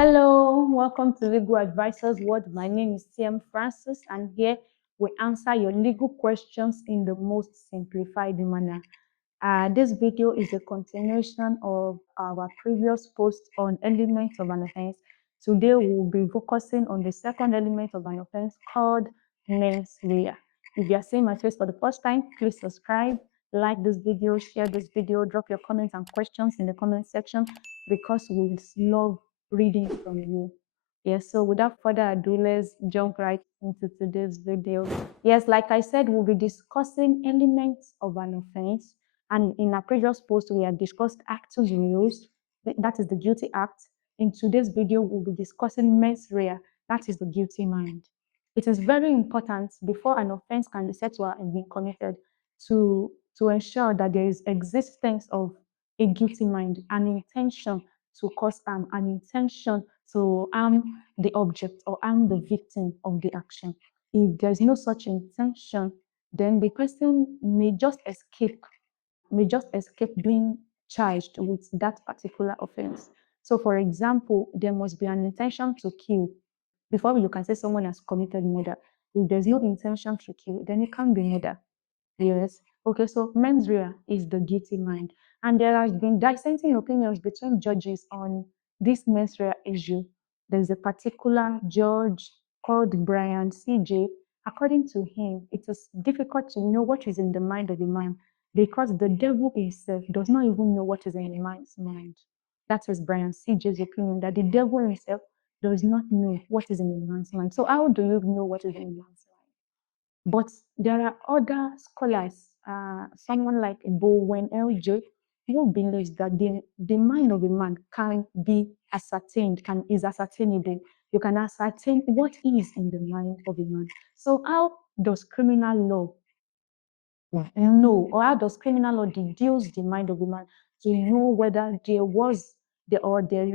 Hello, welcome to Legal Advisors World. My name is TM Francis, and here we answer your legal questions in the most simplified manner. This video is a continuation of our previous post on elements of an offense. Today, we will be focusing on the second element of an offense called mens rea. If you are seeing my face for the first time, please subscribe, like this video, share this video, drop your comments and questions in the comment section because we love reading from you. Yes, so without further ado, let's jump right into today's video. Yes, like I said, we'll be discussing elements of an offense. And in our previous post, we had discussed actus reus, that is the guilty act. In today's video, we'll be discussing mens rea, that is the guilty mind. It is very important before an offense can be said to have been committed to ensure that there is existence of a guilty mind, an intention to cause harm, an intention to harm the object or harm the victim of the action. If there's no such intention, then the person may just escape being charged with that particular offense. So, for example, there must be an intention to kill before you can say someone has committed murder. If there's no intention to kill, then it can't be murder. Yes. Okay, so mens rea is the guilty mind. And there has been dissenting opinions between judges on this mens rea issue. There's a particular judge called Brian CJ. According to him, it is difficult to know what is in the mind of a man because the devil himself does not even know what is in a man's mind. That is Brian CJ's opinion, that the devil himself does not know what is in a man's mind. So how do you know what is in a man's mind? But there are other scholars, someone like Bowen LJ, who believes that the mind of a man can be ascertained, is ascertainable. You can ascertain what is in the mind of a man. So how does criminal law know, or how does criminal law deduce the mind of a man to know whether there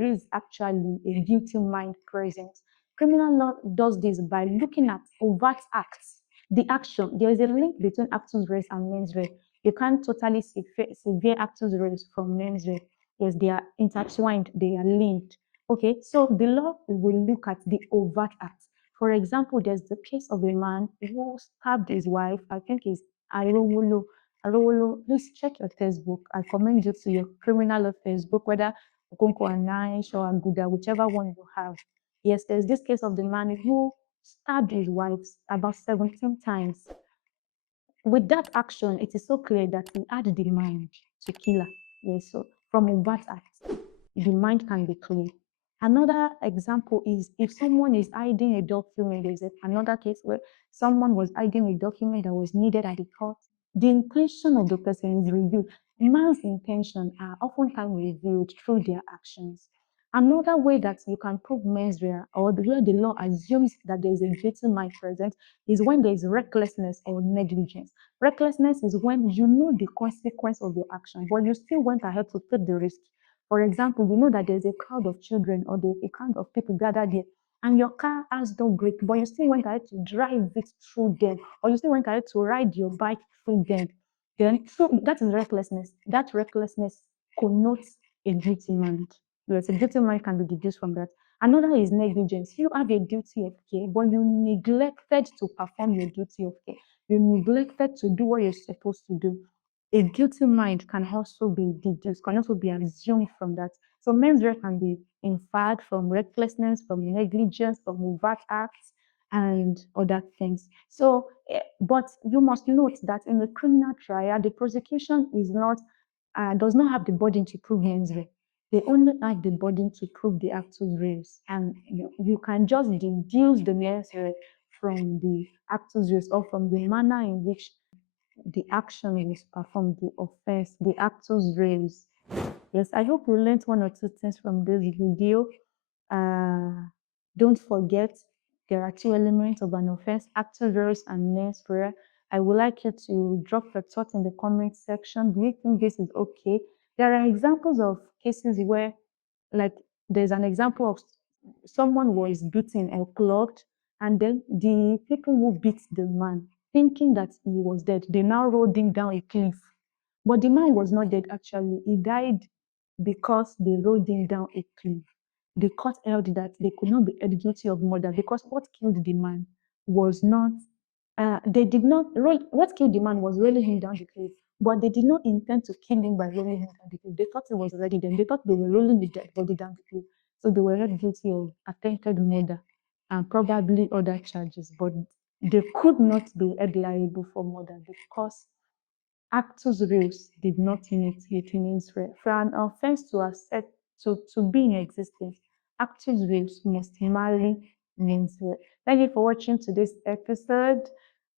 is actually a guilty mind present? Criminal law does this by looking at overt acts, the action. There is a link between actus reus and mens rea. You can't totally sever actus reus from mens rea. Yes, they are intertwined, they are linked. Okay, so the law will look at the overt acts. For example, there's the case of a man who stabbed his wife. I think he's Arowolo. Arowolo, please check your textbook. I commend you to your criminal law textbook, whether Okonkwo Anaish or Aguda, whichever one you have. Yes, there's this case of the man who stabbed his wife about 17 times. With that action, it is so clear that he had the mind to kill her. Yes, so from overt acts, the mind can be clear. Another example is if someone is hiding a document, there's another case where someone was hiding a document that was needed at the court. The intention of the person is revealed. Man's intention are oftentimes revealed through their actions. Another way that you can prove mens rea, or the way the law assumes that there is a guilty mind present, is when there is recklessness or negligence. Recklessness is when you know the consequence of your action, but you still went ahead to take the risk. For example, you know that there's a crowd of children or a crowd of people gathered there, and your car has no brake, but you still went ahead to drive it through them, or you still went ahead to ride your bike through them. Then that is recklessness. That recklessness connotes a guilty mind. Yes, a guilty mind can be deduced from that. Another is negligence. You have a duty of care, but you neglected to perform your duty of care. You neglected to do what you're supposed to do. A guilty mind can also be deduced, can also be assumed from that. So mens rea can be inferred from recklessness, from negligence, from overt acts, and other things. So, but you must note that in the criminal trial, the prosecution does not have the burden to prove mens rea. They only have the burden to prove the actus reus, and you can just deduce the mens rea from the actus reus or from the manner in which the action is performed, the offense, the actus reus. Yes, I hope you learned one or two things from this video. Don't forget, there are two elements of an offense, actus reus and mens rea. I would like you to drop your thoughts in the comment section. Do you think this is okay? There are examples of cases where, like, there's an example of someone was beaten or clogged, and then the people who beat the man, thinking that he was dead, they now rolled him down a cliff. But the man was not dead actually. He died because they rolled him down a cliff. the court held that they could not be held guilty of murder because what killed the man was not, they did not, what killed the man was rolling him down the cliff, but they did not intend to kill him by rolling him down the cliff. They thought it was already them. They thought they were rolling the dead body down the cliff. So they were held guilty of attempted murder and probably other charges, but they could not be held liable for murder because actus reus did not meet 18 rare. For an offense to accept to be in existence, actus reus must merely means rare. Thank you for watching today's episode.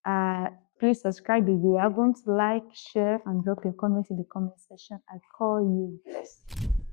Uh, Please subscribe if you haven't, like, share, and drop your comment in the comment section. I call you.